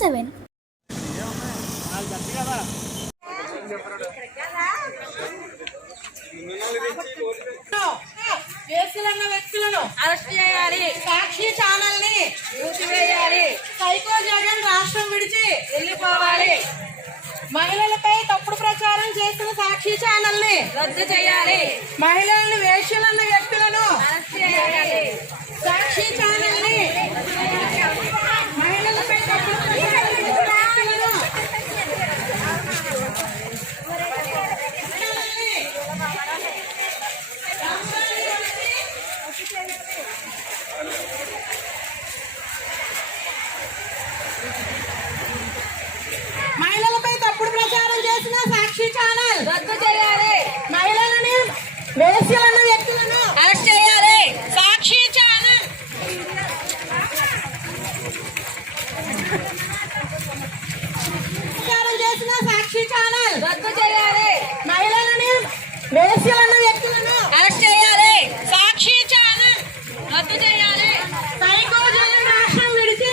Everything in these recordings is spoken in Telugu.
సెవెన్ కేసులన్న వ్యక్తులను అరెస్ట్ చేయాలి. సాక్షి ఛానల్ని మూసివేయాలి సైకో జగన్ రాష్ట్రం విడిచి వెళ్ళిపోవాలి. మహిళలపై తప్పుడు ప్రచారం చేసిన సాక్షి ఛానల్ని రద్దు చేయాలి. మహిళలను వేష్యలన్న వ్యక్తులను అరెస్ట్ చేయాలి. సాక్షి ఛానల్ని మహిళలపై తప్పుడు ప్రచారం చేసిన వ్యక్తులను మహిళలపై తప్పుడు ప్రచారం చేసిన సాక్షి ఛానల్ రద్దు చేయాలి మహిళలని వేశ్యలన్న వ్యక్తులను అరెస్ట్ చేయాలి. సాక్షి ఛానల్ చేసిన సాక్షి ఛానల్ రద్దు చేయాలి. మహిళలని వేశ్యలన్న వ్యక్తులను అరెస్ట్ చేయాలి సాక్షి ఛానల్ రద్దు చేయాలి సైకో జగన్ రాష్ట్రం విడిచి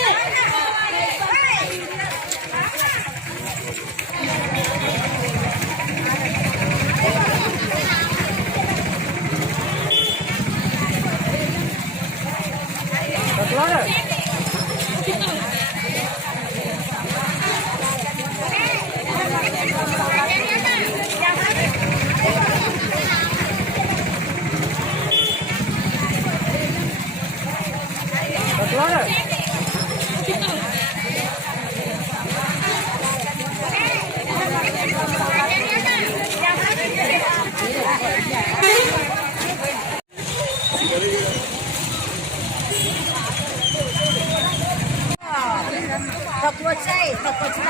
తక్కువ వచ్చాయి తక్కువ వచ్చిన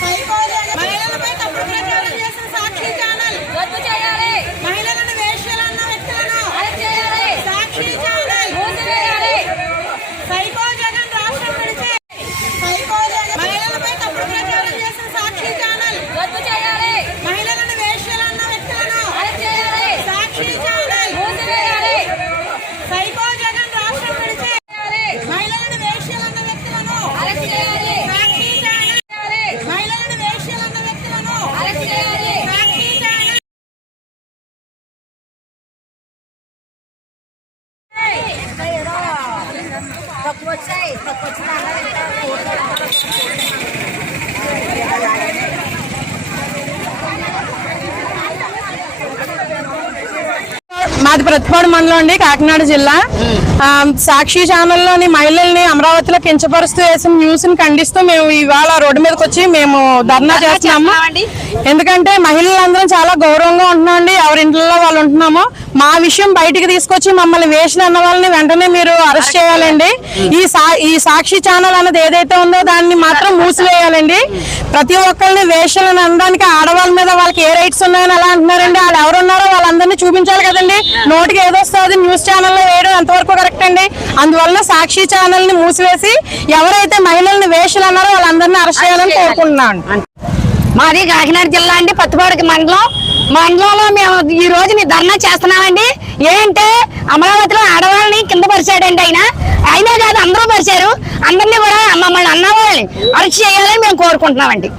సైకో జగన్ మహిళలపై తప్పుడు ప్రచారం చేసిన సాక్షి ఛానల్ రద్దు చేయాలి మహిళలను వేశ్యలన్న వ్యక్తులను అరెస్ట్ చేయాలి సాక్షి ఛానల్ మూసివేయాలి సైకో జగన్ రాష్ట్రం విడిచి సైకో జగన్ మహిళలపై తప్పుడు ప్రచారం చేసిన సాక్షి ఛానల్ రద్దు చేయాలి మహిళలను వేశ్యలన్న వ్యక్తులను అరెస్ట్ చేయాలి సాక్షి ఛానల్ మూసివేయాలి సైకో జగన్ రాష్ట్రం విడిచి మహిళలను వేశ్యలన్న వ్యక్తులను అరెస్ట్ చేయాలి సాక్షి ఛానల్ మహిళలను వేశ్యలన్న వ్యక్తులను అరెస్ట్ చేయాలి సాక్షి ఛానల్ తక్కువ వచ్చాయి. తక్కువ వచ్చిన మాది ప్రతిపాడు మండలం అండి కాకినాడ జిల్లా. ఆ, సాక్షి ఛానల్లోని మహిళల్ని అమరావతిలో కించపరుస్తూ వేసిన న్యూస్ని ఖండిస్తూ మేము ఇవాళ రోడ్డు మీదకి వచ్చి మేము ధర్నా చేస్తున్నాము. ఎందుకంటే మహిళలందరం చాలా గౌరవంగా ఉంటున్నామండి. ఎవరి ఇంట్లో వాళ్ళు ఉంటున్నాము. మా విషయం బయటికి తీసుకొచ్చి మమ్మల్ని వేసిన అన్న వాళ్ళని వెంటనే మీరు అరెస్ట్ చేయాలండి. ఈ సా ఈ సాక్షి ఛానల్ అన్నది ఏదైతే ఉందో దాన్ని మాత్రం మూసివేయాలండి. ప్రతి ఒక్కరిని వేషలను అనడానికి ఆడవాళ్ళ మీద వాళ్ళకి ఏ రైట్స్ ఉన్నాయని అలా అంటున్నారండి? వాళ్ళు ఎవరు ఉన్నారో వాళ్ళందరినీ చూపించాలి కదండి. నోటికి ఏదో వస్తుంది న్యూస్ ఛానల్లో వేయడం ఎంతవరకు కరెక్ట్ అండి? అందువల్ల సాక్షి ఛానల్ని మూసివేసి ఎవరైతే మహిళల్ని వేషలు అన్నారో వాళ్ళందరినీ అరెస్ట్ చేయాలని కోరుకుంటున్నాను. మాది కాకినాడ జిల్లా అండి పత్తిపాడుకి మండలం. మండలంలో మేము ఈ రోజు నీ ధర్నా చేస్తున్నామండి. ఏంటంటే అమరావతిలో ఆడవాళ్ళని కింద పరిచాడండి ఆయన. అయినా కాదు అందరూ పరిచారు. అందరినీ కూడా మమ్మల్ని అన్నవాళ్ళని అరెస్ట్ చేయాలని మేము కోరుకుంటున్నామండి.